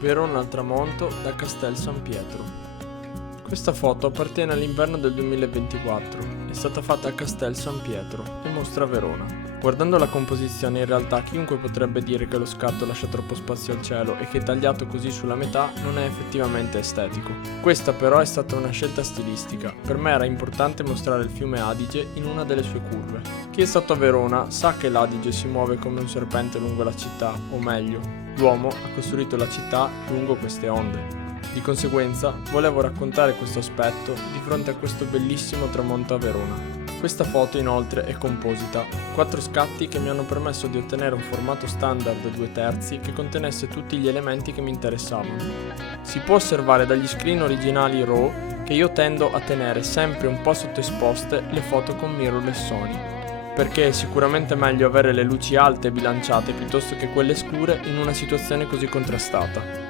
Verona al tramonto da Castel San Pietro. Questa foto appartiene all'inverno del 2024, è stata fatta a Castel San Pietro e mostra Verona. Guardando la composizione in realtà chiunque potrebbe dire che lo scatto lascia troppo spazio al cielo e che tagliato così sulla metà non è effettivamente estetico. Questa però è stata una scelta stilistica, per me era importante mostrare il fiume Adige in una delle sue curve. Chi è stato a Verona sa che l'Adige si muove come un serpente lungo la città, o meglio, l'uomo ha costruito la città lungo queste onde. Di conseguenza, volevo raccontare questo aspetto di fronte a questo bellissimo tramonto a Verona. Questa foto inoltre è composita, 4 scatti che mi hanno permesso di ottenere un formato standard 2/3 che contenesse tutti gli elementi che mi interessavano. Si può osservare dagli screen originali RAW che io tendo a tenere sempre un po' sottoesposte le foto con mirrorless Sony, perché è sicuramente meglio avere le luci alte e bilanciate piuttosto che quelle scure in una situazione così contrastata.